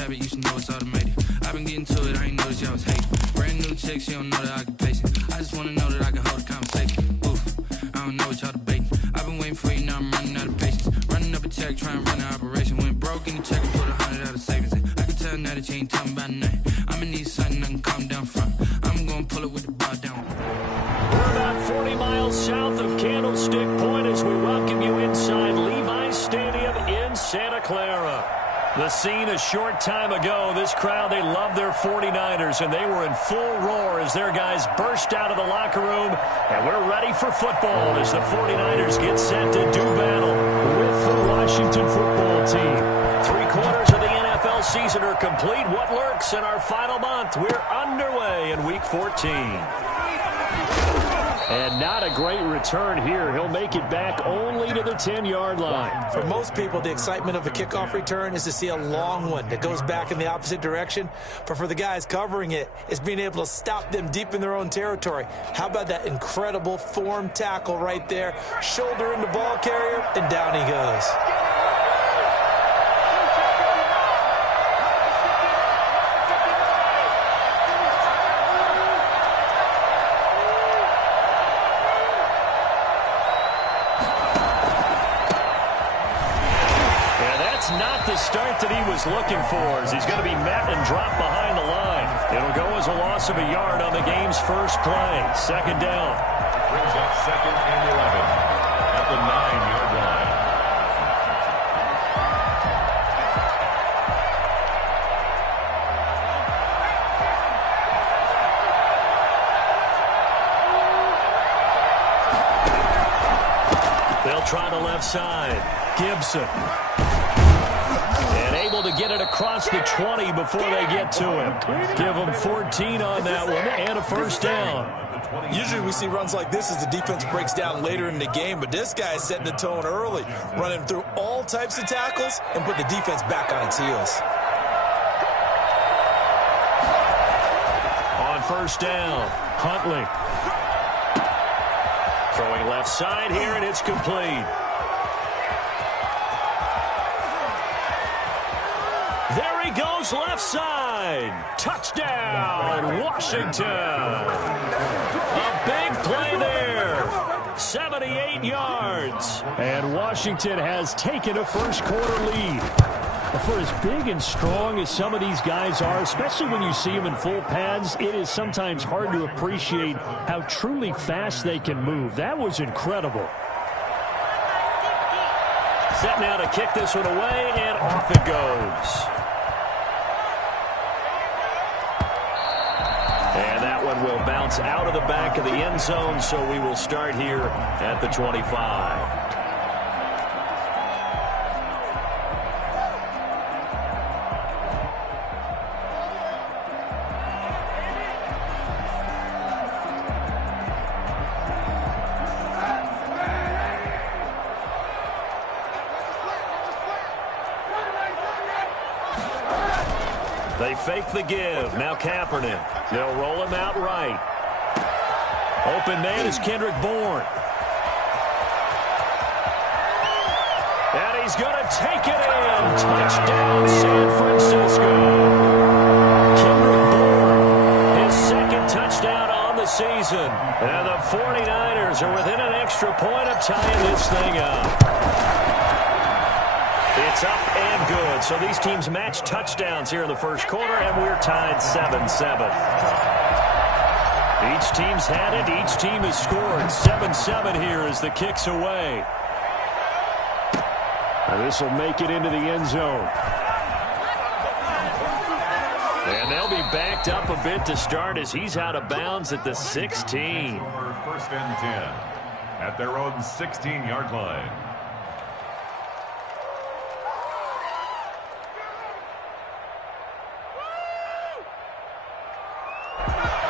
habit, you should know it's automated. I've been getting to it, I ain't noticed y'all was hating. Brand new chick, she don't know that I can pace it. I just wanna know that I can hold a conversation. Oof, I don't know what y'all debating. I've been waiting for you, now I'm running out of patience. Running up a check, trying to run an operation. Went broke in the check and put 100 out of savings in. I can tell now that you ain't talking about nothing. I'ma need something I can calm down from. I'm gonna pull it with the bar down. We're about 40 miles south of Candlestick Point as we welcome you inside Levi's Stadium in Santa Clara. The scene a short time ago, this crowd, they love their 49ers, and they were in full roar as their guys burst out of the locker room. And we're ready for football as the 49ers get set to do battle with the Washington football team. 3/4 of the NFL season are complete. What lurks in our final month? We're underway in Week 14. And not a great return here. He'll make it back only to the 10-yard line. For most people, the excitement of a kickoff return is to see a long one that goes back in the opposite direction. But for the guys covering it, it's being able to stop them deep in their own territory. How about that incredible form tackle right there? Shoulder in the ball carrier, and down he goes. Not the start that he was looking for, as he's going to be met and dropped behind the line. It'll go as a loss of a yard on the game's first play. Second down. Brings up 2nd and 11 at the 9-yard line. They'll try the left side. Gibson. And able to get it across the 20 before they get to him. Give him 14 on that one and a first down. Usually we see runs like this as the defense breaks down later in the game, but this guy is setting the tone early, running through all types of tackles and putting the defense back on its heels. On first down, Huntley. Throwing left side here, and it's complete. There he goes, left side. Touchdown, Washington. A big play there. 78 yards. And Washington has taken a first-quarter lead. For as big and strong as some of these guys are, especially when you see them in full pads, it is sometimes hard to appreciate how truly fast they can move. That was incredible. Set now to kick this one away, and off it goes. And that one will bounce out of the back of the end zone, so we will start here at the 25. They fake the give. Now Kaepernick. They'll roll him out right. Open man is Kendrick Bourne. And he's going to take it in. Touchdown, San Francisco. Kendrick Bourne, his second touchdown on the season. And the 49ers are within an extra point of tying this thing up. It's up and good. So these teams match touchdowns here in the first quarter, and we're tied 7-7. Each team's had it. Each team has scored. 7-7 here as the kick's away. And this will make it into the end zone. And they'll be backed up a bit to start as he's out of bounds at the 16. First and 10 at their own 16-yard line.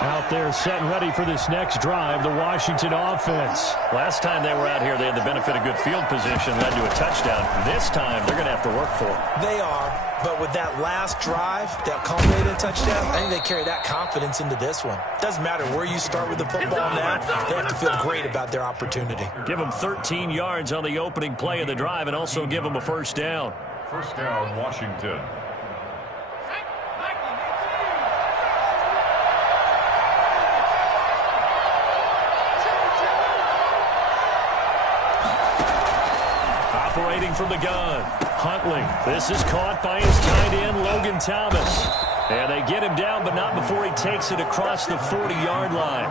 Out there set and ready for this next drive, the Washington offense. Last time they were out here, they had the benefit of good field position, led to a touchdown. This time, they're going to have to work for it. They are, but with that last drive, that culminated touchdown, I think they carry that confidence into this one. Doesn't matter where you start with the football now, they have to feel great about their opportunity. Give them 13 yards on the opening play of the drive and also give them a first down. First down, Washington. operating from the gun. Huntley. This is caught by his tight end, Logan Thomas. And they get him down, but not before he takes it across the 40-yard line.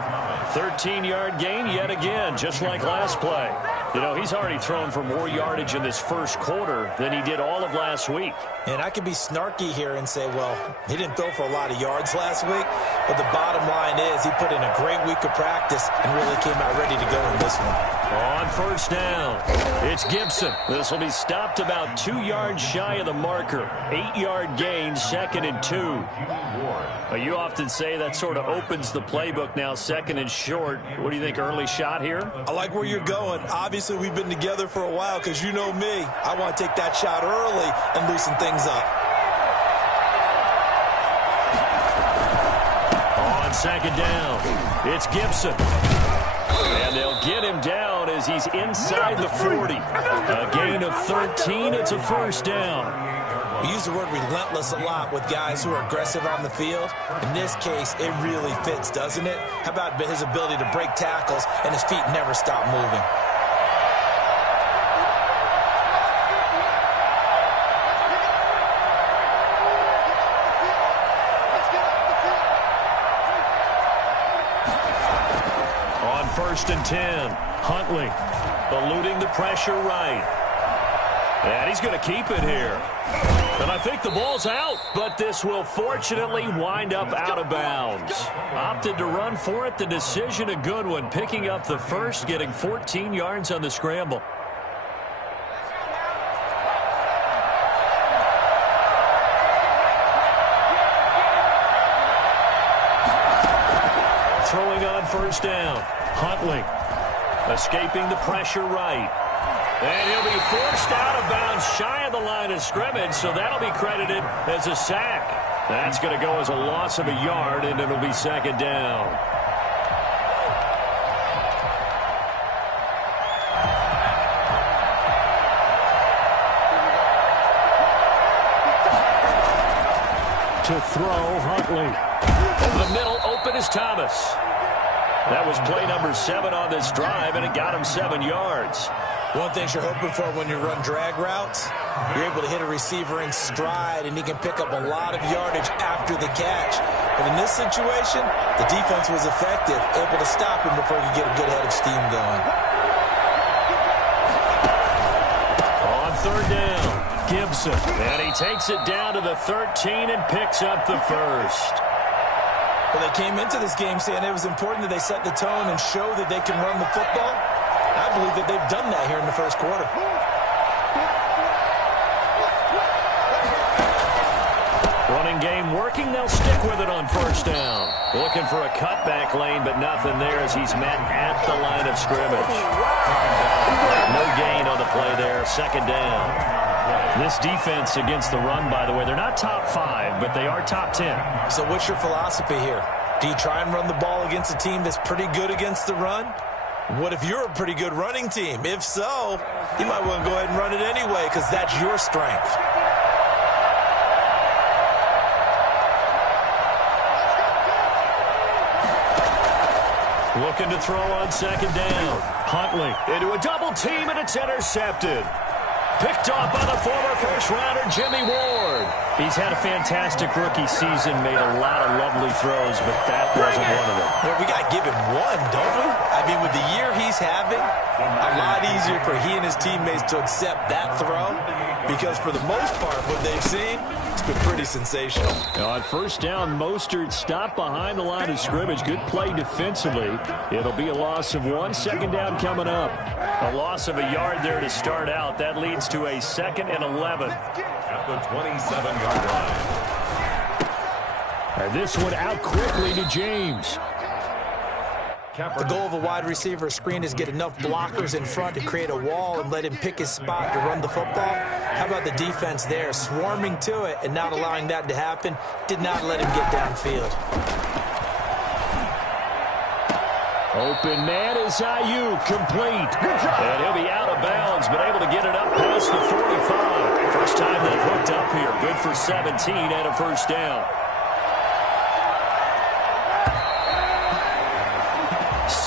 13-yard gain yet again, just like last play. You know, he's already thrown for more yardage in this first quarter than he did all of last week. And I could be snarky here and say, well, he didn't throw for a lot of yards last week, but the bottom line is he put in a great week of practice and really came out ready to go in this one. On first down, it's Gibson. This will be stopped about 2 yards shy of the marker. 8-yard gain, 2nd and 2. You often say that sort of opens the playbook now, 2nd and short. What do you think, early shot here? I like where you're going. Obviously, we've been together for a while because you know me. I want to take that shot early and loosen things up. On 2nd down, it's Gibson. And they'll get him down as he's inside the 40. A gain of 13. It's a first down. We use the word relentless a lot with guys who are aggressive on the field. In this case, it really fits, doesn't it? How about his ability to break tackles and his feet never stop moving? On 1st and 10, Huntley eluding the pressure right. And he's going to keep it here. And I think the ball's out, but this will fortunately wind up out of bounds. Opted to run for it. The decision a good one. Picking up the first, getting 14 yards on the scramble. Throwing on first down. Huntley escaping the pressure right. And he'll be forced out of bounds shy of the line of scrimmage, so that'll be credited as a sack. That's going to go as a loss of a yard, and it'll be 2nd down. To throw, Huntley. Over the middle, open is Thomas. That was play number 7 on this drive, and it got him 7 yards. One thing you're hoping for when you run drag routes, you're able to hit a receiver in stride, and he can pick up a lot of yardage after the catch. But in this situation, the defense was effective, able to stop him before he could get a good head of steam going. On 3rd down, Gibson. And he takes it down to the 13 and picks up the first. Well, they came into this game saying it was important that they set the tone and show that they can run the football. I believe that they've done that here in the first quarter. Running game working. They'll stick with it on first down. Looking for a cutback lane, but nothing there as he's met at the line of scrimmage. No gain on the play there. 2nd down. This defense against the run, by the way, they're not top 5, but they are top 10. So what's your philosophy here? Do you try and run the ball against a team that's pretty good against the run? What if you're a pretty good running team? If so, you might want to go ahead and run it anyway because that's your strength. Looking to throw on 2nd down. Huntley into a double team, and it's intercepted. Picked off by the former first-rounder, Jimmy Ward. He's had a fantastic rookie season, made a lot of lovely throws, but that wasn't one of them. Well, we got to give him one, don't we? I mean, with the year he's having, a lot easier for he and his teammates to accept that throw because for the most part, what they've seen, it's been pretty sensational. On first down, Mostert stopped behind the line of scrimmage. Good play defensively. It'll be a loss of 1. 2nd down coming up. A loss of a yard there to start out. That leads to a 2nd and 11. At the 27-yard line. And this one out quickly to James. The goal of a wide receiver screen is get enough blockers in front to create a wall and let him pick his spot to run the football. How about the defense there, swarming to it and not allowing that to happen? Did not let him get downfield. Open man is Ayuk, complete. And he'll be out of bounds, but able to get it up past the 45. First time they've hooked up here. Good for 17 and a first down.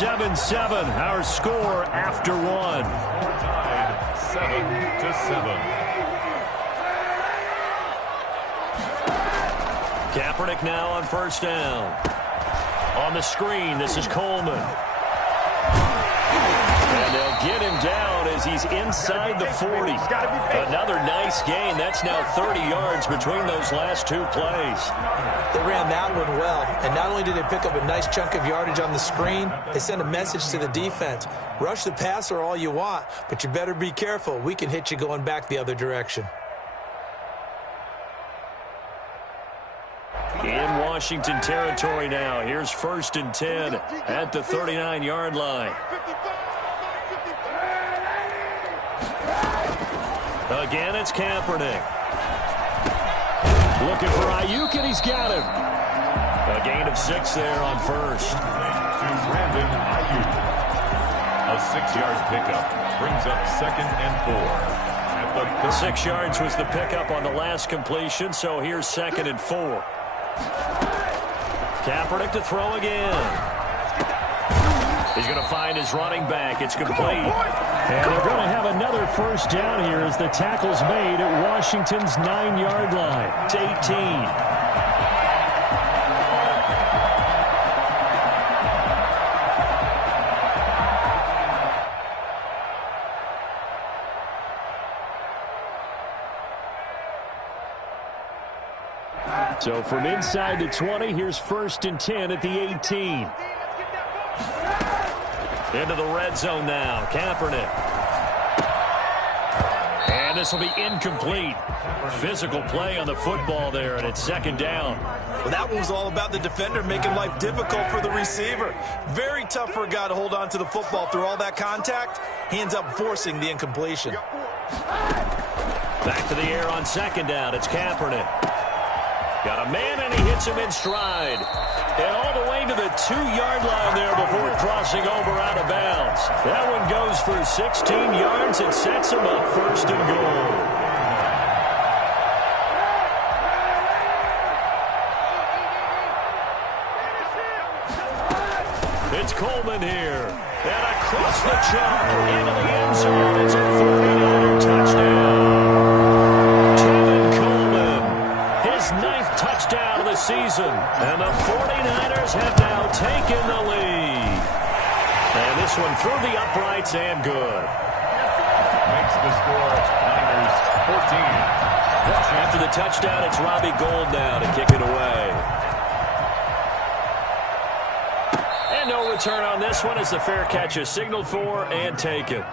7-7, our score after 1. Tied 7-7. to 7. Kaepernick now on first down. On the screen, this is Coleman. And they'll get him down as he's inside the 40. Another nice gain. That's now 30 yards between those last two plays. They ran that one well, and not only did they pick up a nice chunk of yardage on the screen, they sent a message to the defense. Rush the passer all you want, but you better be careful. We can hit you going back the other direction. In Washington territory now. Here's 1st and 10 at the 39-yard line. Again, it's Kaepernick. Looking for Ayuk, and he's got him. A gain of 6 there on first. To Brandon Ayuk. A 6-yard pickup brings up 2nd and 4. At the 6 yards was the pickup on the last completion, so here's 2nd and 4. Kaepernick to throw again. He's going to find his running back. It's complete. And they're going to have another first down here as the tackle's made at Washington's 9-yard line. It's 18. So from inside the 20, here's 1st and 10 at the 18. Into the red zone now. Kaepernick. And this will be incomplete. Physical play on the football there, and it's 2nd down. Well, that one was all about the defender making life difficult for the receiver. Very tough for a guy to hold on to the football through all that contact. He ends up forcing the incompletion. Back to the air on 2nd down. It's Kaepernick. Got a man, and he hits him in stride. And all the way to the 2-yard line there before crossing over out of bounds. That one goes for 16 yards and sets him up 1st and goal. It's Coleman here. And across the chalk into the end zone. It's a 49er touchdown. Touchdown of the season, and the 49ers have now taken the lead. And this one through the uprights and good. makes the score Niners 14. After the touchdown, it's Robbie Gould now to kick it away. And no return on this one as the fair catch is signaled for and taken.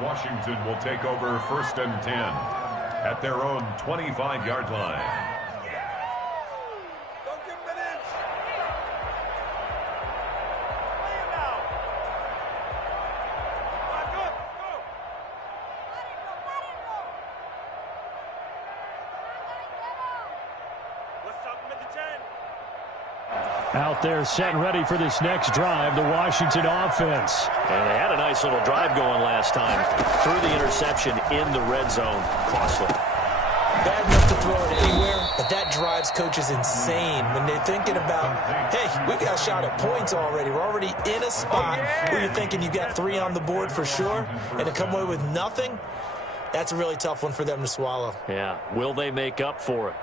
Washington will take over 1st and 10 at their own 25-yard line. Out there set and ready for this next drive, the Washington offense. And they had a nice little drive going last time. Threw the interception in the red zone. Costly. Bad enough to throw it anywhere, but that drives coaches insane when they're thinking about, hey, we got a shot at points already. We're already in a spot where you're thinking you got 3 on the board for sure, and to come away with nothing, that's a really tough one for them to swallow. Yeah, will they make up for it?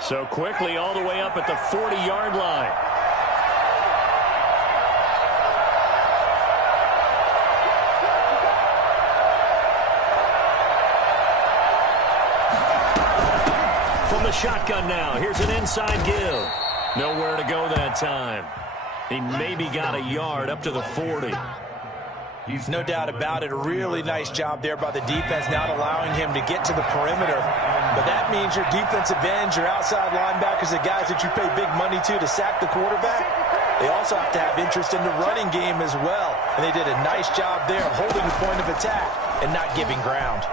So quickly all the way up at the 40-yard line. From the shotgun now, here's an inside give. Nowhere to go that time. He maybe got a yard up to the 40. No doubt about it. A really nice job there by the defense, not allowing him to get to the perimeter. But that means your defensive ends, your outside linebackers, the guys that you pay big money to sack the quarterback, they also have to have interest in the running game as well. And they did a nice job there of holding the point of attack and not giving ground.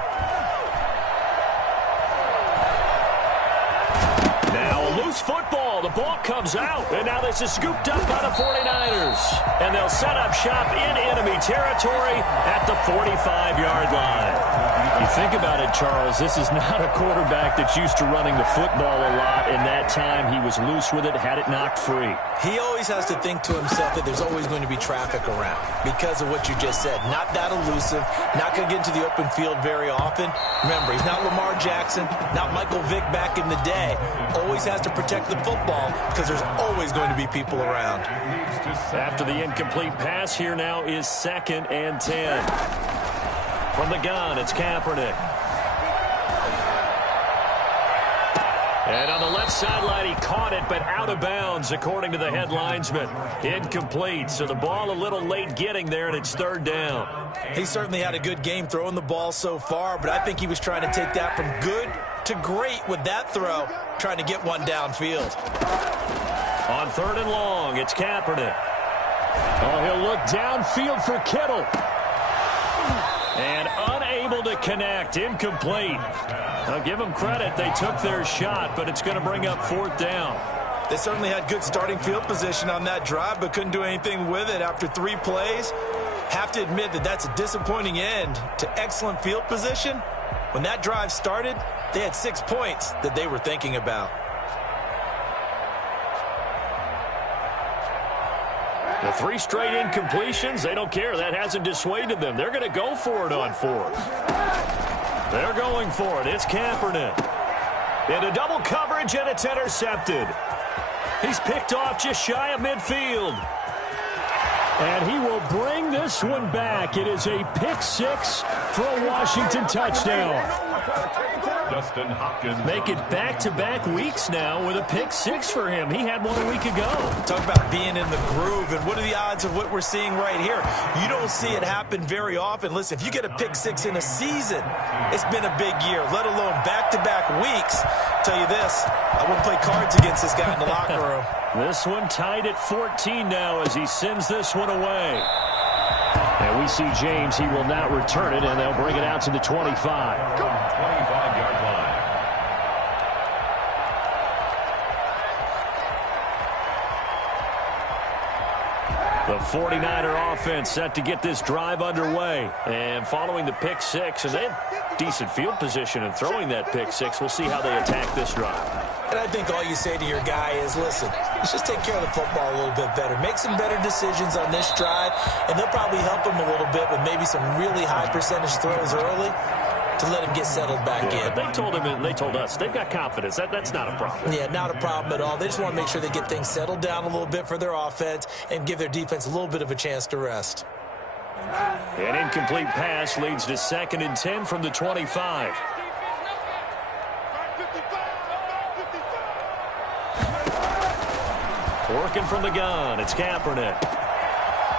Now a loose football. The ball comes out. And now this is scooped up by the 49ers. And they'll set up shop in enemy territory at the 45-yard line. You think about it, Charles, this is not a quarterback that's used to running the football a lot, and that time he was loose with it, had it knocked free. He always has to think to himself that there's always going to be traffic around because of what you just said. Not that elusive, not going to get into the open field very often. Remember, he's not Lamar Jackson, not Michael Vick back in the day. Always has to protect the football because there's always going to be people around. After the incomplete pass, here now is 2nd and 10. From the gun, it's Kaepernick. And on the left sideline, he caught it, but out of bounds, according to the head linesman. Incomplete, so the ball a little late getting there, and it's 3rd down. He certainly had a good game throwing the ball so far, but I think he was trying to take that from good to great with that throw, trying to get one downfield. On 3rd and long, it's Kaepernick. Oh, he'll look downfield for Kittle. And unable to connect. Incomplete. I'll give them credit. They took their shot, but it's going to bring up 4th down. They certainly had good starting field position on that drive, but couldn't do anything with it after 3 plays. Have to admit that that's a disappointing end to excellent field position. When that drive started, they had 6 points that they were thinking about. The 3 straight incompletions, they don't care. That hasn't dissuaded them. They're going to go for it on 4th. They're going for it. It's Kaepernick. Into double coverage, and it's intercepted. He's picked off just shy of midfield. And he will bring this one back. It is a pick 6 for a Washington touchdown. Dustin Hopkins. Make it back-to-back weeks now with a pick 6 for him. He had one a week ago. Talk about being in the groove, and what are the odds of what we're seeing right here? You don't see it happen very often. Listen, if you get a pick 6 in a season, it's been a big year, let alone back-to-back weeks. Tell you this, I wouldn't play cards against this guy in the locker room. This one tied at 14 now as he sends this one away. And we see James, he will not return it, and they'll bring it out to the 25. 25-yard line. The 49er offense set to get this drive underway. And following the pick 6, and they have decent field position in throwing that pick 6. We'll see how they attack this drive. And I think all you say to your guy is, listen, let's just take care of the football a little bit better. Make some better decisions on this drive, and they'll probably help him a little bit with maybe some really high percentage throws early to let him get settled back in. They told him, and they told us, they've got confidence. That's not a problem. Yeah, not a problem at all. They just want to make sure they get things settled down a little bit for their offense and give their defense a little bit of a chance to rest. An incomplete pass leads to 2nd and 10 from the 25. Working from the gun, it's Kaepernick.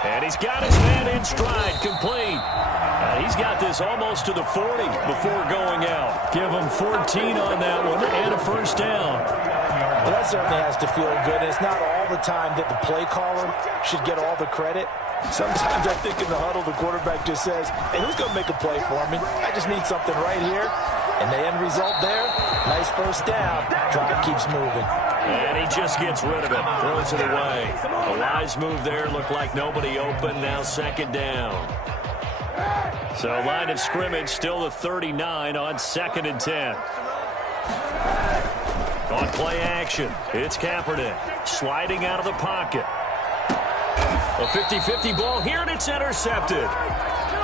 And he's got his man in stride, complete. And he's got this almost to the 40 before going out. Give him 14 on that one and a 1st down. Well, that certainly has to feel good. And it's not all the time that the play caller should get all the credit. Sometimes I think in the huddle, the quarterback just says, hey, who's going to make a play for me? I just need something right here. And the end result there, nice 1st down. Drive keeps moving. And he just gets rid of it, throws it away. A wise move there, looked like nobody open, now 2nd down. So line of scrimmage still the 39 on 2nd and 10. On play action, it's Kaepernick sliding out of the pocket. A 50-50 ball here, and it's intercepted.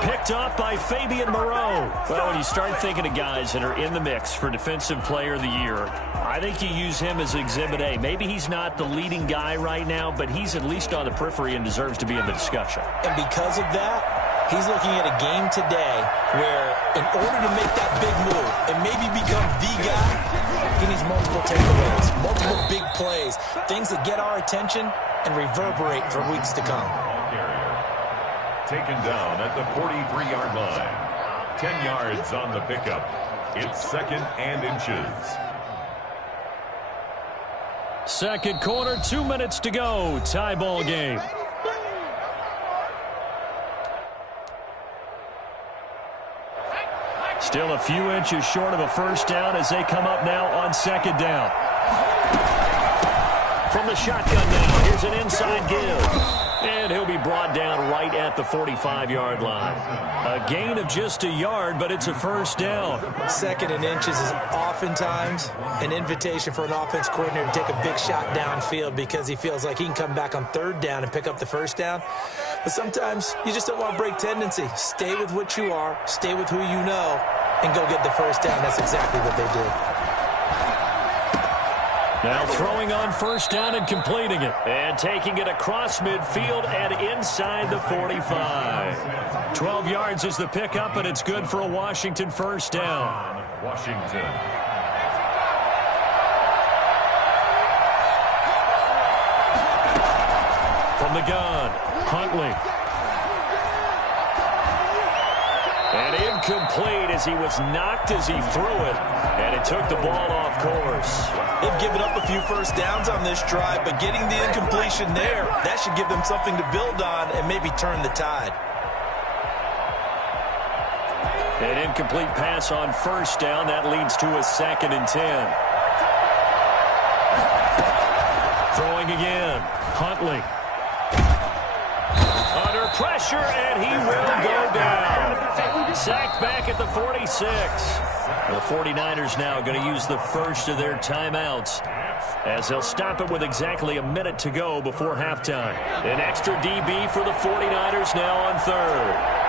Picked up by Fabian Moreau. Well, when you start thinking of guys that are in the mix for Defensive Player of the Year, I think you use him as Exhibit A. Maybe he's not the leading guy right now, but he's at least on the periphery and deserves to be in the discussion. And because of that, he's looking at a game today where in order to make that big move and maybe become the guy, he needs multiple takeaways, multiple big plays, things that get our attention and reverberate for weeks to come. Taken down at the 43-yard line. 10 yards on the pickup. It's 2nd and inches. Second quarter, 2 minutes to go. Tie ball game. Still a few inches short of a 1st down as they come up now on 2nd down. From the shotgun now, here's an inside give. And he'll be brought down right at at the 45-yard line. A gain of just a yard, but it's a first down. 2nd and inches is oftentimes an invitation for an offense coordinator to take a big shot downfield because he feels like he can come back on 3rd down and pick up the first down. But sometimes you just don't want to break tendency. Stay with what you are, stay with who you know, and go get the first down. That's exactly what they did. Now throwing on first down and completing it. And taking it across midfield and inside the 45. 12 yards is the pickup, and it's good for a Washington first down. Washington. From the gun, Huntley. And incomplete as he was knocked as he threw it. And it took the ball off course. They've given up a few first downs on this drive, but getting the incompletion there, that should give them something to build on and maybe turn the tide. An incomplete pass on first down. That leads to a 2nd and 10. Throwing again. Huntley. Under pressure, and he will go down. Sacked back at the 46. The 49ers now going to use the first of their timeouts as they'll stop it with exactly a minute to go before halftime. An extra DB for the 49ers now on 3rd.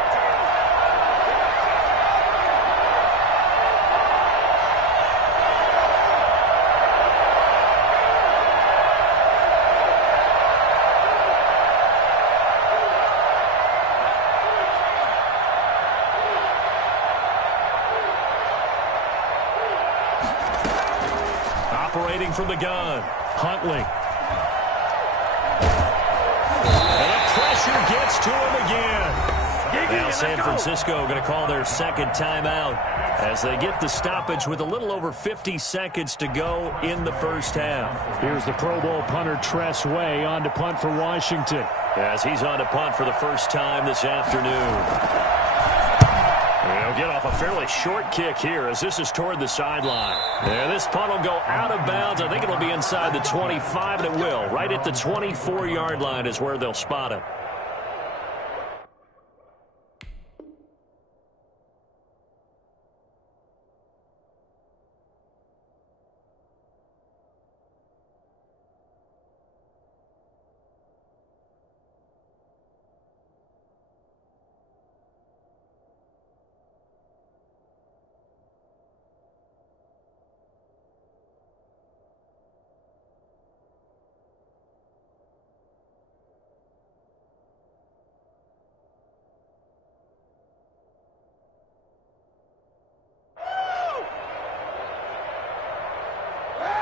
Operating from the gun, Huntley. And pressure gets to him again. Now San Francisco going to call their 2nd timeout as they get the stoppage with a little over 50 seconds to go in the first half. Here's the Pro Bowl punter Tress Way on to punt for Washington. As he's on to punt for the first time this afternoon. They'll get off a fairly short kick here as this is toward the sideline. Yeah, this punt will go out of bounds. I think it'll be inside the 25, and it will. Right at the 24-yard line is where they'll spot it.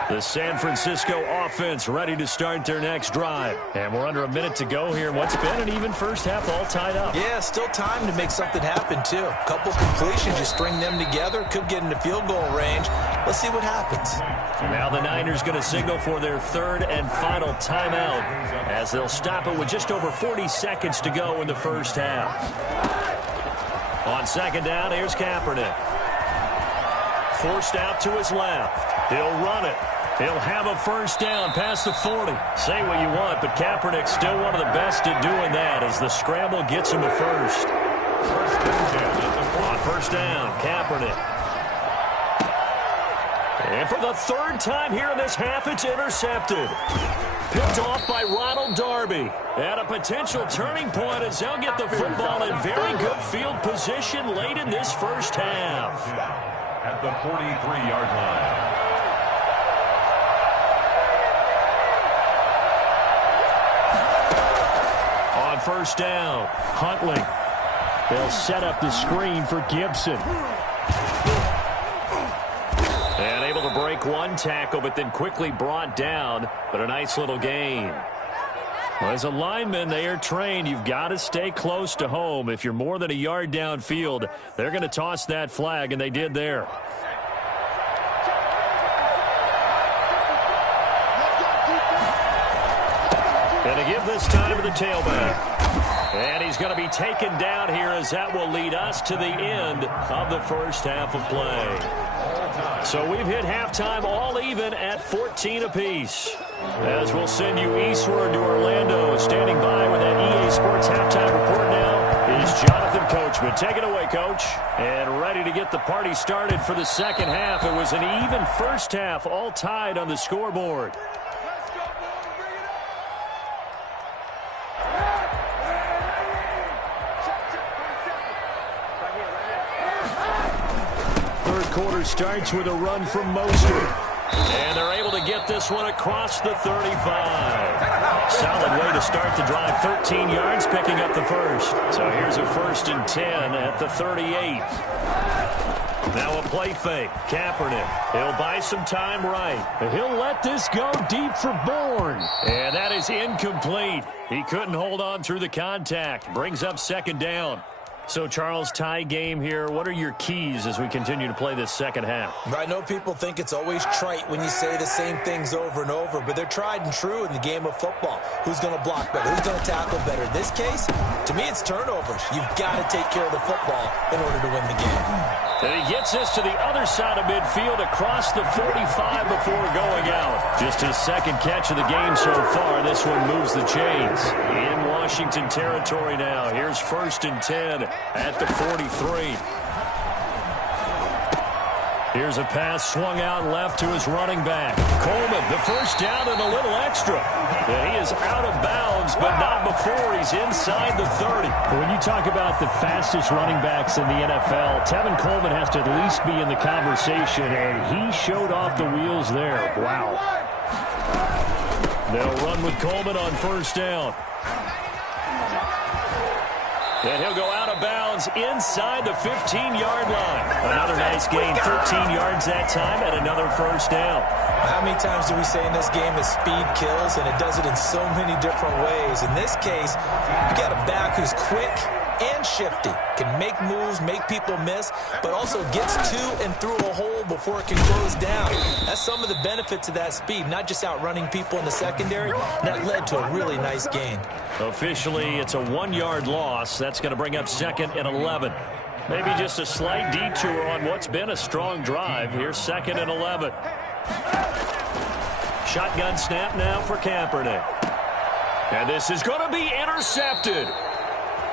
The San Francisco offense ready to start their next drive. And we're under a minute to go here. What's been an even first half all tied up. Yeah, still time to make something happen, too. A couple completions, you string them together, could get into field goal range. Let's see what happens. Now the Niners going to signal for their 3rd and final timeout as they'll stop it with just over 40 seconds to go in the first half. On 2nd down, here's Kaepernick. Forced out to his left. He'll run it. He'll have a first down past the 40. Say what you want, but Kaepernick's still one of the best at doing that as the scramble gets him a first. On first down, Kaepernick. And for the 3rd time here in this half, it's intercepted. Picked off by Ronald Darby. At a potential turning point as they'll get the football in very good field position late in this first half. At the 43-yard line. On first down, Huntley. They'll set up the screen for Gibson. And able to break one tackle, but then quickly brought down. But a nice little gain. Well, as a lineman, they are trained. You've got to stay close to home. If you're more than a yard downfield, they're going to toss that flag, and they did there. And to give this time to the tailback. And he's going to be taken down here as that will lead us to the end of the first half of play. So we've hit halftime all even at 14 apiece. As we'll send you eastward to Orlando, standing by with that EA Sports halftime report now. management. Take it away, Coach. And ready to get the party started for the second half. It was an even first half, all tied on the scoreboard. Third quarter starts with a run from Mostert. And they're able to get this one across the 35. Solid way to start the drive. 13 yards, picking up the first. So here's a 1st and 10 at the 38. Now a play fake. Kaepernick. He'll buy some time right. He'll let this go deep for Bourne. And that is incomplete. He couldn't hold on through the contact. Brings up 2nd down. So, Charles, tie game here. What are your keys as we continue to play this second half? I know people think it's always trite when you say the same things over and over, but they're tried and true in the game of football. Who's going to block better? Who's going to tackle better? In this case, to me, it's turnovers. You've got to take care of the football in order to win the game. And he gets this to the other side of midfield across the 45 before going out. Just his 2nd catch of the game so far. This one moves the chains. In Washington territory now. Here's 1st and 10 at the 43. Here's a pass swung out left to his running back. Coleman, the 1st down and a little extra. And he is out of bounds, but not before he's inside the 30. When you talk about the fastest running backs in the NFL, Tevin Coleman has to at least be in the conversation, and he showed off the wheels there. Wow. They'll run with Coleman on 1st down. And he'll go out of bounds inside the 15-yard line. Another nice gain, 13 yards that time, and another 1st down. How many times do we say in this game that speed kills, and it does it in so many different ways? In this case, you got a back who's quick and shifty, can make moves, make people miss, but also gets to and through a hole before it can close down. That's some of the benefits of that speed, not just outrunning people in the secondary. That led to a really nice gain. Officially, it's a 1-yard loss. That's going to bring up 2nd and 11. Maybe just a slight detour on what's been a strong drive. Here's 2nd and 11. Shotgun snap now for Kaepernick. And this is going to be intercepted.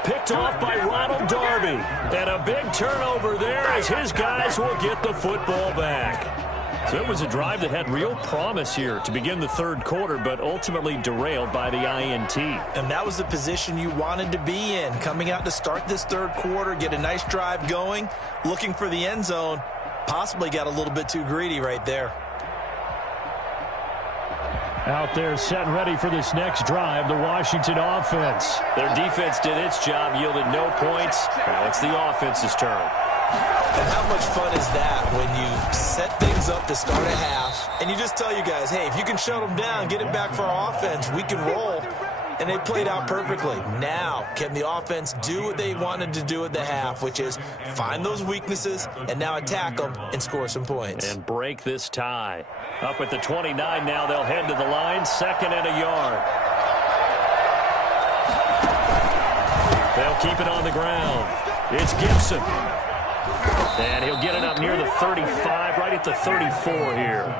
Picked off by Ronald Darby. And a big turnover there as his guys will get the football back. So it was a drive that had real promise here to begin the 3rd quarter, but ultimately derailed by the INT. And that was the position you wanted to be in, coming out to start this 3rd quarter, get a nice drive going, looking for the end zone. Possibly got a little bit too greedy right there. Out there set and ready for this next drive, the Washington offense. Their defense did its job, yielded no points. Now it's the offense's turn. And how much fun is that when you set things up to start a half, and you just tell you guys, hey, if you can shut them down, get it back for our offense, we can roll. And they played out perfectly. Now, can the offense do what they wanted to do at the half, which is find those weaknesses and now attack them and score some points. And break this tie. Up at the 29 now, they'll head to the line, 2nd and a yard. They'll keep it on the ground. It's Gibson. And he'll get it up near the 35, right at the 34 here.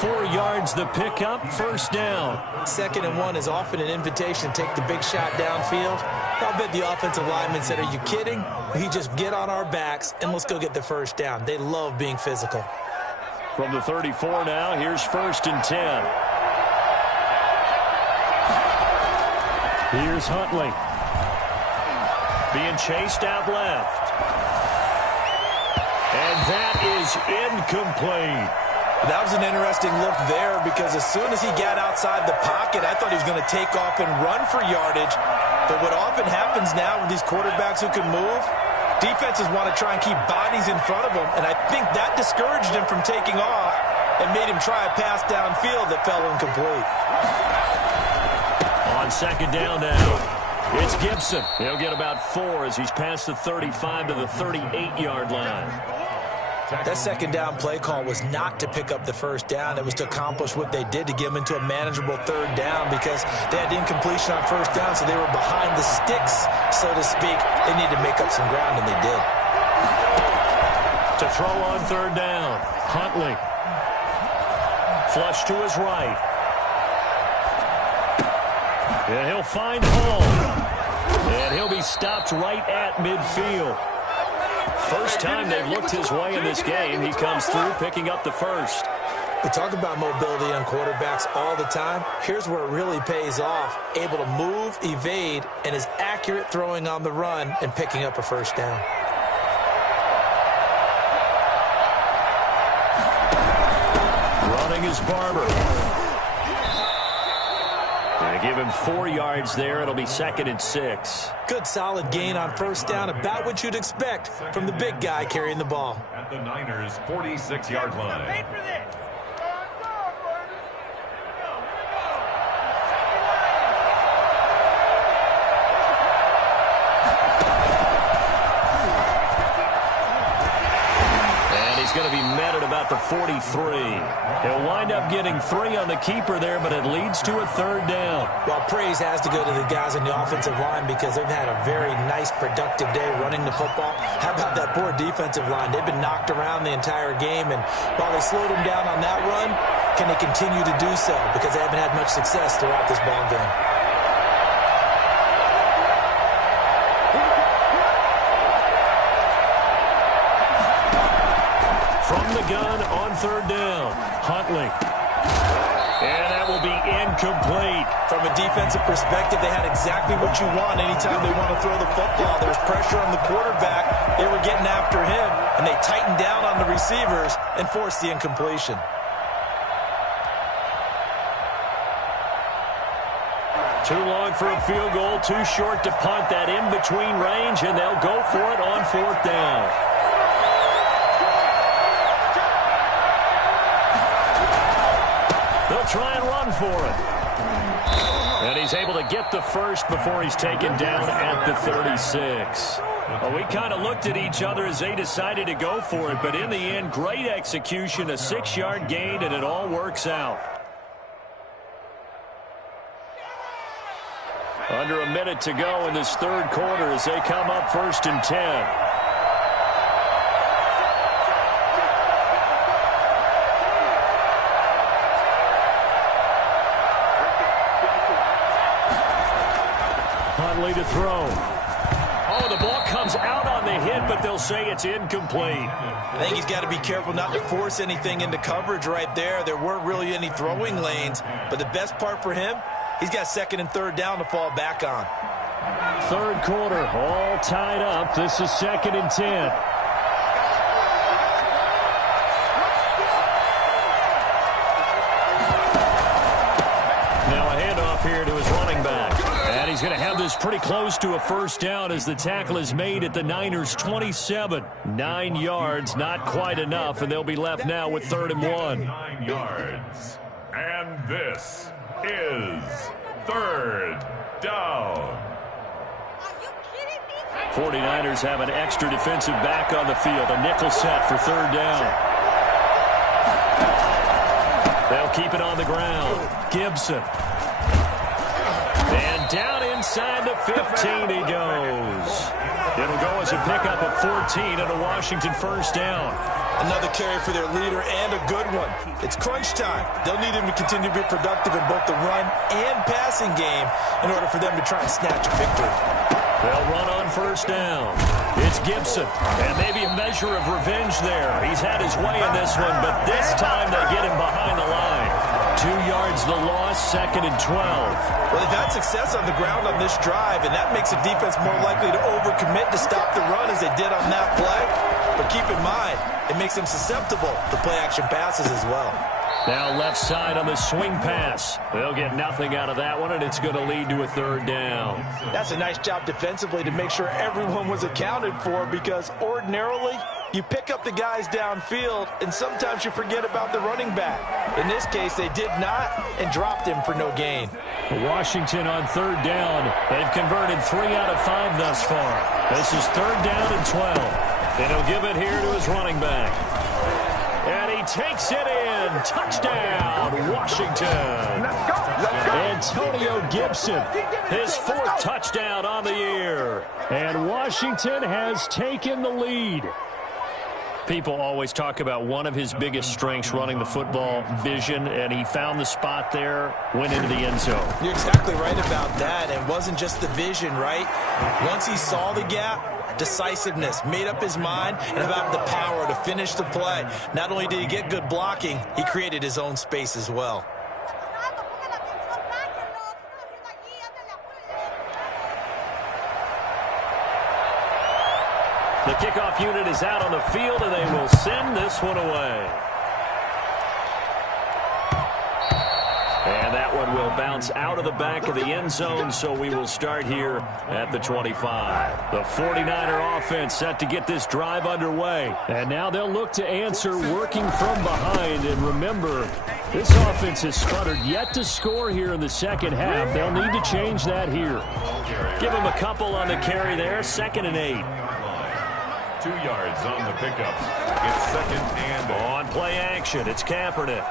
4 yards the pickup, 1st down. 2nd and 1 is often an invitation to take the big shot downfield. I'll bet the offensive lineman said, are you kidding? We just get on our backs and let's go get the 1st down. They love being physical. From the 34 now, here's 1st and 10. Here's Huntley. Being chased out left. And that is incomplete. That was an interesting look there because as soon as he got outside the pocket, I thought he was going to take off and run for yardage. But what often happens now with these quarterbacks who can move, defenses want to try and keep bodies in front of them, and I think that discouraged him from taking off and made him try a pass downfield that fell incomplete. On 2nd down now, it's Gibson. He'll get about 4 as he's past the 35 to the 38-yard line. That 2nd down play call was not to pick up the 1st down. It was to accomplish what they did to get them into a manageable 3rd down because they had incompletion on 1st down, so they were behind the sticks, so to speak. They needed to make up some ground, and they did. To throw on 3rd down, Huntley. Flush to his right. And he'll find Hall. And he'll be stopped right at midfield. First time they've looked his way in this game. He comes through picking up the first. We talk about mobility on quarterbacks all the time. Here's where it really pays off. Able to move, evade, and is accurate throwing on the run and picking up a first down. Running is Barber. They give him 4 yards there. It'll be 2nd and 6. Good solid gain on first down, about what you'd expect from the big guy carrying the ball. At the Niners' 46-yard line. He's going to be met at about the 43. He'll wind up getting 3 on the keeper there, but it leads to a 3rd down. Well, praise has to go to the guys on the offensive line because they've had a very nice, productive day running the football. How about that poor defensive line? They've been knocked around the entire game, and while they slowed them down on that run, can they continue to do so? Because they haven't had much success throughout this ball game. From the gun on 3rd down, Huntley. And that will be incomplete. From a defensive perspective, they had exactly what you want anytime they want to throw the football. There was pressure on the quarterback. They were getting after him, and they tightened down on the receivers and forced the incompletion. Too long for a field goal, too short to punt. That in-between range, and they'll go for it on 4th down. They'll try and run for it. And he's able to get the first before he's taken down at the 36. Well, we kind of looked at each other as they decided to go for it, but in the end, great execution, a 6-yard gain, and it all works out. Under a minute to go in this 3rd quarter as they come up 1st and 10. To throw. Oh, the ball comes out on the hit, but they'll say it's incomplete. I think he's got to be careful not to force anything into coverage right there. There weren't really any throwing lanes, but the best part for him, he's got 2nd and 3rd down to fall back on. 3rd quarter, all tied up. This is 2nd and 10. Now a handoff here to his running back. And he's going to have this pretty close to a first down as the tackle is made at the Niners' 27. 9 yards, not quite enough, and they'll be left now with 3rd and 1. 9 yards. And this is 3rd down. 49ers have an extra defensive back on the field. A nickel set for 3rd down. They'll keep it on the ground. Gibson. And down inside the 15 he goes. It'll go as a pickup of 14 and a Washington first down. Another carry for their leader and a good one. It's crunch time. They'll need him to continue to be productive in both the run and passing game in order for them to try and snatch a victory. They'll run on first down. It's Gibson, and maybe a measure of revenge there. He's had his way in this one, but this time they get him behind the line. 2 yards the loss, 2nd and 12. Well, they've had success on the ground on this drive, and that makes a defense more likely to overcommit to stop the run as they did on that play. But keep in mind, it makes them susceptible to play-action passes as well. Now left side on the swing pass. They'll get nothing out of that one, and it's going to lead to a 3rd down. That's a nice job defensively to make sure everyone was accounted for, because ordinarily you pick up the guys downfield, and sometimes you forget about the running back. In this case, they did not and dropped him for no gain. Washington on 3rd down. They've converted 3 out of 5 thus far. This is 3rd down and 12. And he'll give it here to his running back. And he takes it in. Touchdown, Washington. Antonio Gibson, his 4th touchdown on the year. And Washington has taken the lead. People always talk about one of his biggest strengths running the football, vision, and he found the spot there, went into the end zone. You're exactly right about that. It wasn't just the vision, right? Once he saw the gap, decisiveness, made up his mind, and about the power to finish the play. Not only did he get good blocking, he created his own space as well. The kickoff unit is out on the field, and they will send this one away. And that one will bounce out of the back of the end zone, so we will start here at the 25. The 49er offense set to get this drive underway. And now they'll look to answer working from behind. And remember, this offense has sputtered yet to score here in the second half. They'll need to change that here. Give him a couple on the carry there, 2nd and 8. 2 yards on the pickup. It's 2nd and 8. On play action, it's Kaepernick.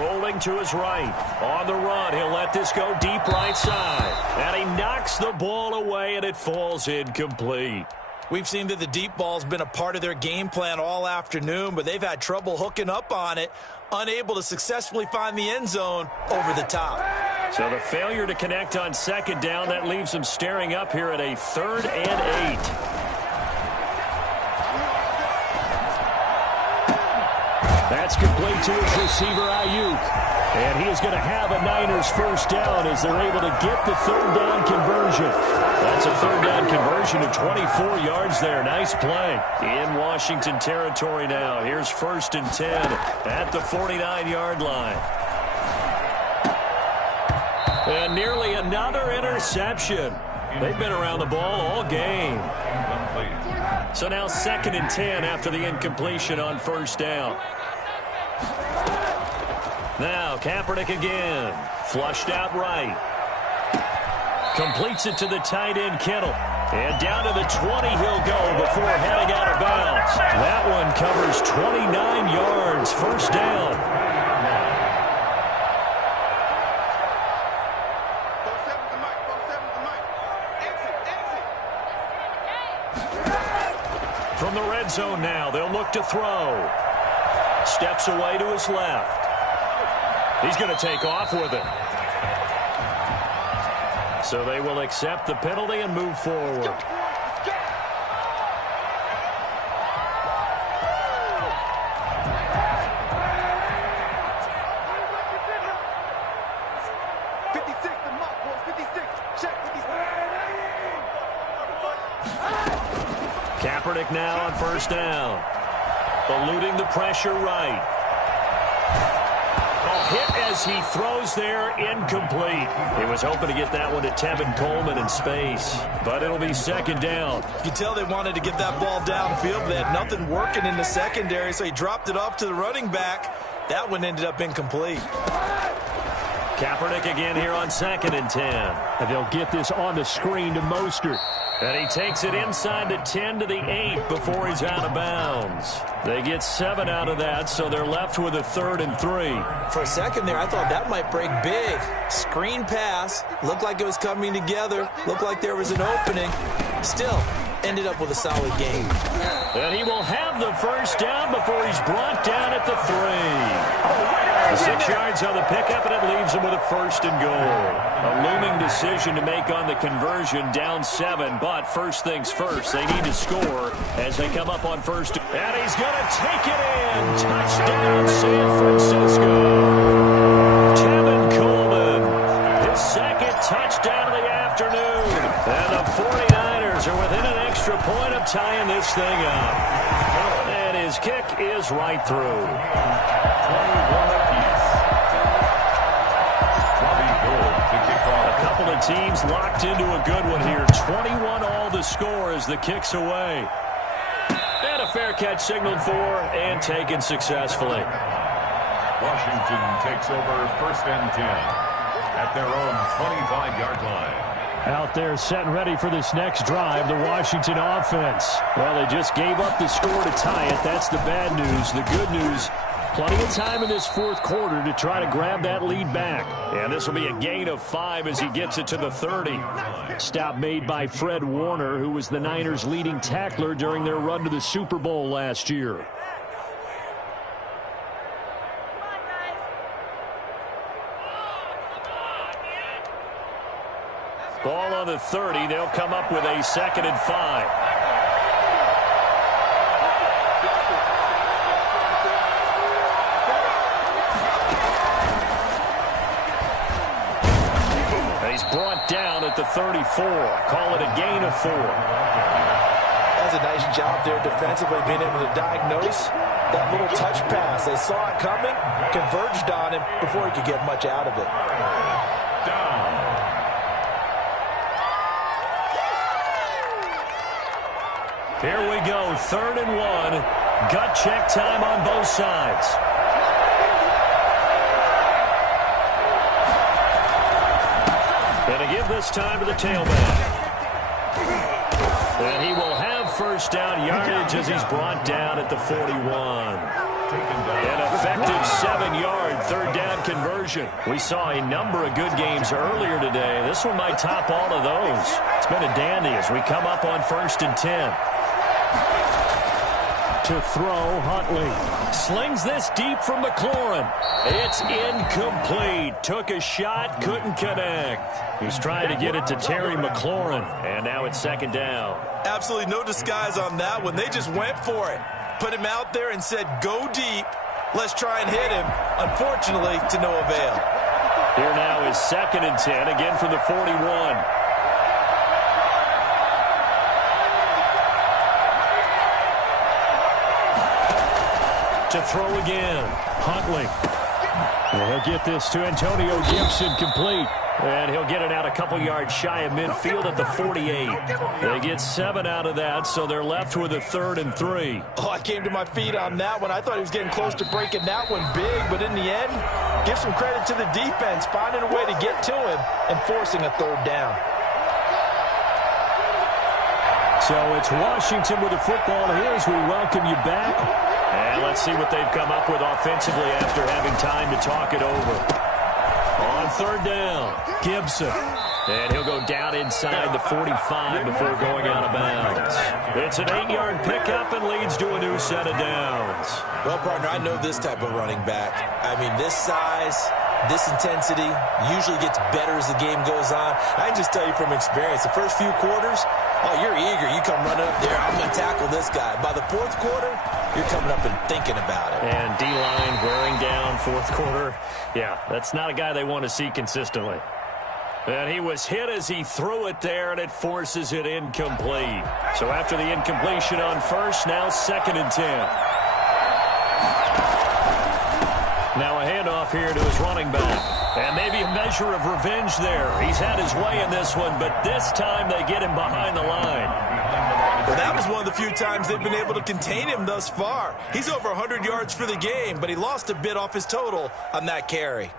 Rolling to his right. On the run, he'll let this go deep right side. And he knocks the ball away, and it falls incomplete. We've seen that the deep ball's been a part of their game plan all afternoon, but they've had trouble hooking up on it, unable to successfully find the end zone over the top. So the failure to connect on 2nd down, that leaves them staring up here at a 3rd and 8. That's complete to his receiver, Ayuk. And he is going to have a Niners first down as they're able to get the 3rd down conversion. That's a 3rd down conversion of 24 yards there. Nice play. In Washington territory now. Here's 1st and 10 at the 49-yard line. And nearly another interception. They've been around the ball all game. So now 2nd and 10 after the incompletion on 1st down. Now Kaepernick again. Flushed out right. Completes it to the tight end Kittle. And down to the 20 he'll go before heading out of bounds. That one covers 29 yards. 1st down. From the red zone now, they'll look to throw. Steps away to his left. He's going to take off with it. So they will accept the penalty and move forward. Kaepernick now on 1st down. Eluding the pressure right. Hit as he throws there, incomplete. He was hoping to get that one to Tevin Coleman in space, but it'll be 2nd down. You can tell they wanted to get that ball downfield, but they had nothing working in the secondary, so he dropped it off to the running back. That one ended up incomplete. Kaepernick again here on 2nd and 10. And they'll get this on the screen to Mostert. And he takes it inside the 10 to the 8 before he's out of bounds. They get 7 out of that, so they're left with a 3rd and 3. For a second there, I thought that might break big. Screen pass. Looked like it was coming together. Looked like there was an opening. Still, ended up with a solid game. And he will have the 1st down before he's brought down at the 3. 6 yards on the pickup, and it leaves him with a 1st and goal. A looming decision to make on the conversion, down 7, but first things first, they need to score as they come up on 1st. And he's going to take it in. Touchdown, San Francisco. Tevin Coleman, his 2nd touchdown of the afternoon. And the 49ers are within an extra point of tying this thing up. And his kick is right through. Couple of teams locked into a good one here. 21 all the score as the kick's away. And a fair catch signaled for and taken successfully. Washington takes over 1st and 10 at their own 25-yard line. Out there set and ready for this next drive, the Washington offense. Well, they just gave up the score to tie it. That's the bad news. The good news, plenty of time in this 4th quarter to try to grab that lead back. And this will be a gain of 5 as he gets it to the 30. Stop made by Fred Warner, who was the Niners' leading tackler during their run to the Super Bowl last year. the 30. They'll come up with a 2nd and 5. He's brought down at the 34. Call it a gain of 4. That was a nice job there defensively, being able to diagnose that little touch pass. They saw it coming, converged on him before he could get much out of it. Here we go, 3rd and 1. Gut check time on both sides. Going to give this time to the tailback. And he will have first down yardage as he's brought down at the 41. An effective 7-yard 3rd down conversion. We saw a number of good games earlier today. This one might top all of those. It's been a dandy as we come up on 1st and 10. To throw, Huntley. Slings this deep from McLaurin. It's incomplete. Took a shot, couldn't connect. He's trying to get it to Terry McLaurin. And now it's 2nd down. Absolutely no disguise on that one. They just went for it. Put him out there and said, go deep. Let's try and hit him. Unfortunately, to no avail. Here now is 2nd and 10, again from the 41. To throw again. Huntley. And he'll get this to Antonio Gibson complete. And he'll get it out a couple yards shy of midfield at the 48. They get 7 out of that, so they're left with a 3rd and 3. Oh, I came to my feet on that one. I thought he was getting close to breaking that one big, but in the end, give some credit to the defense, finding a way to get to him and forcing a 3rd down. So it's Washington with the football here as we welcome you back. And let's see what they've come up with offensively after having time to talk it over. On 3rd down, Gibson. And he'll go down inside the 45 before going out of bounds. It's an 8-yard pickup and leads to a new set of downs. Well, partner, I know this type of running back. I mean, this size, this intensity usually gets better as the game goes on. I can just tell you from experience, the first few quarters, oh, you're eager. You come running up there, I'm going to tackle this guy. By the 4th quarter, you're coming up and thinking about it. And D-line wearing down 4th quarter. Yeah, that's not a guy they want to see consistently. And he was hit as he threw it there, and it forces it incomplete. So after the incompletion on 1st, now 2nd and 10. Now a handoff here to his running back. And maybe a measure of revenge there. He's had his way in this one, but this time they get him behind the line. Well, that was one of the few times they've been able to contain him thus far. He's over 100 yards for the game, but he lost a bit off his total on that carry.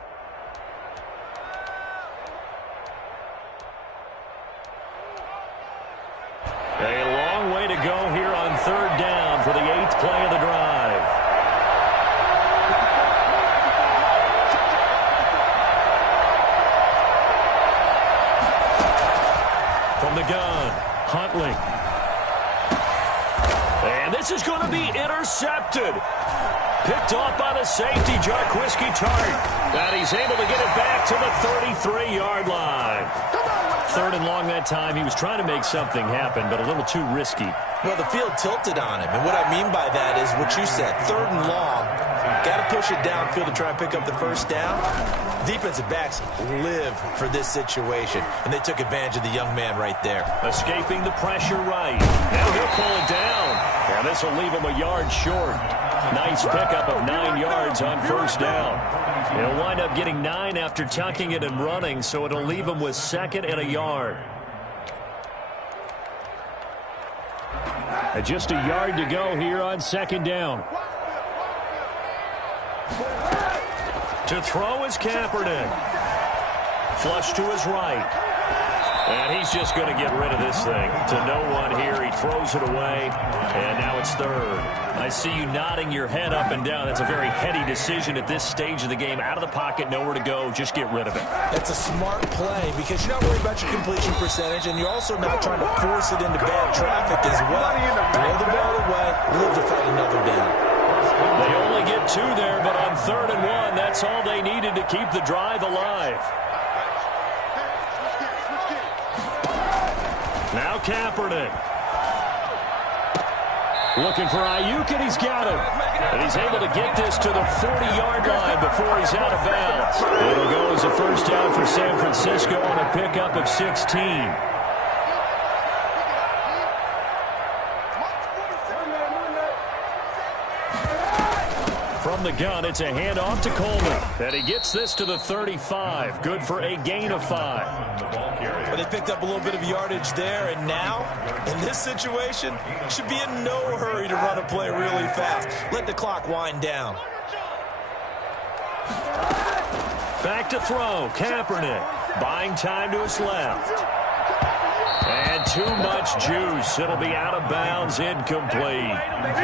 A long way to go here on 3rd down for the 8th play of the drive. From the gun, Huntley. And this is going to be intercepted. Picked off by the safety, Jarquiski Tartt. And he's able to get it back to the 33-yard line. 3rd and long that time. He was trying to make something happen, but a little too risky. Well, the field tilted on him. And what I mean by that is what you said. 3rd and long. Got to push it downfield to try and pick up the first down. Defensive backs live for this situation, and they took advantage of the young man right there. Escaping the pressure right. Now he'll pull it down. And this will leave him a yard short. Nice pickup of 9 yards on first down. He'll wind up getting 9 after tucking it and running, so it'll leave him with 2nd and a yard. And just a yard to go here on 2nd down. To throw is Kaepernick. Flush to his right. And he's just going to get rid of this thing. To no one here. He throws it away. And now it's 3rd. I see you nodding your head up and down. That's a very heady decision at this stage of the game. Out of the pocket, nowhere to go. Just get rid of it. That's a smart play because you're not worried about your completion percentage, and you're also not trying to force it into bad traffic as well. Throw the ball away, live to fight another down. They only get 2 there, but on 3rd and 1, that's all they needed to keep the drive alive. Now Kaepernick. Looking for Ayuk, and he's got him. And he's able to get this to the 40-yard line before he's out of bounds. It'll go as a first down for San Francisco on a pickup of 16. From the gun, it's a handoff to Coleman. And he gets this to the 35. Good for a gain of 5. But they picked up a little bit of yardage there, and now, in this situation, should be in no hurry to run a play really fast. Let the clock wind down. Back to throw. Kaepernick buying time to his left. And too much juice. It'll be out of bounds, incomplete.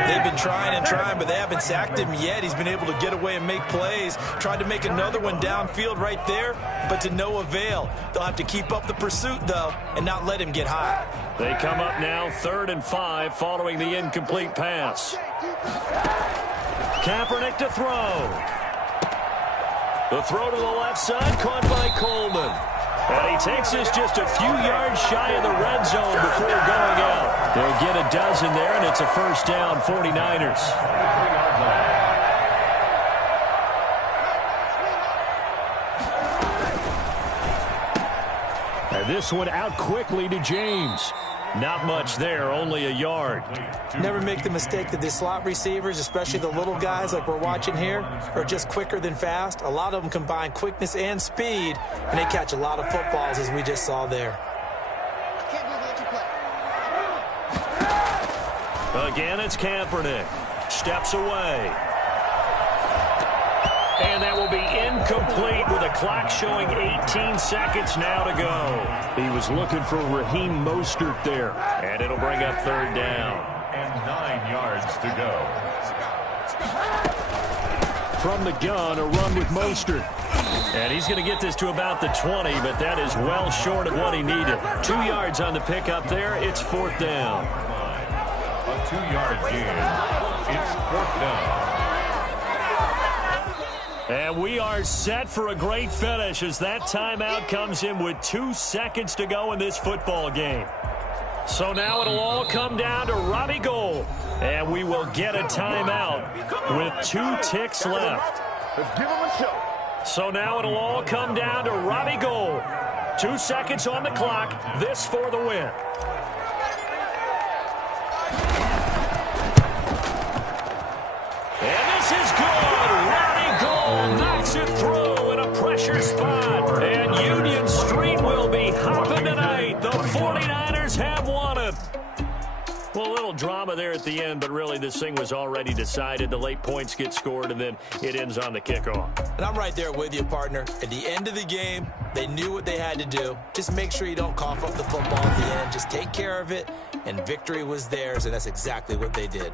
They've been trying and trying, but they haven't sacked him yet. He's been able to get away and make plays. Tried to make another one downfield right there, but to no avail. They'll have to keep up the pursuit, though, and not let him get high. They come up now 3rd and 5 following the incomplete pass. Kaepernick to throw. The throw to the left side, caught by Coleman. And he takes this just a few yards shy of the red zone before going out. They'll get a dozen there, and it's a first down, 49ers. And this one out quickly to James. Not much there, only a yard. Never make the mistake that the slot receivers, especially the little guys like we're watching here, are just quicker than fast. A lot of them combine quickness and speed, and they catch a lot of footballs, as we just saw there. Again, it's Kaepernick. Steps away. And that will be incomplete with a clock showing 18 seconds now to go. He was looking for Raheem Mostert there. And it'll bring up 3rd down. And 9 yards to go. From the gun, a run with Mostert. And he's going to get this to about the 20, but that is well short of what he needed. 2 yards on the pickup there. It's 4th down. A 2-yard gain. It's 4th down. And we are set for a great finish as that timeout comes in with 2 seconds to go in this football game. So now it'll all come down to Robbie Gould. And we will get a timeout with 2 ticks left. So now it'll all come down to Robbie Gould. 2 seconds on the clock. This for the win. And this is good. Robbie Gould knocks it through in a pressure spot. And Union Street will be hopping tonight. The 49ers have won it. Well, a little drama there at the end, but really this thing was already decided. The late points get scored, and then it ends on the kickoff. And I'm right there with you, partner. At the end of the game, they knew what they had to do. Just make sure you don't cough up the football at the end. Just take care of it, and victory was theirs, and that's exactly what they did.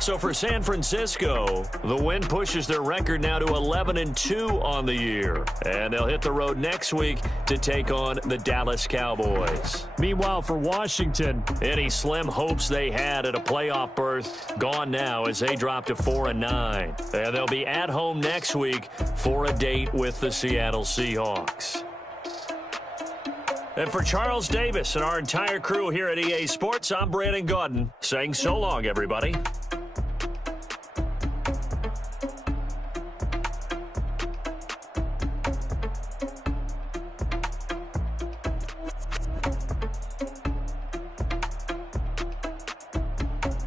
So for San Francisco, the win pushes their record now to 11-2 on the year. And they'll hit the road next week to take on the Dallas Cowboys. Meanwhile, for Washington, any slim hopes they had at a playoff berth gone now as they drop to 4-9. And they'll be at home next week for a date with the Seattle Seahawks. And for Charles Davis and our entire crew here at EA Sports, I'm Brandon Gaudin saying so long, everybody.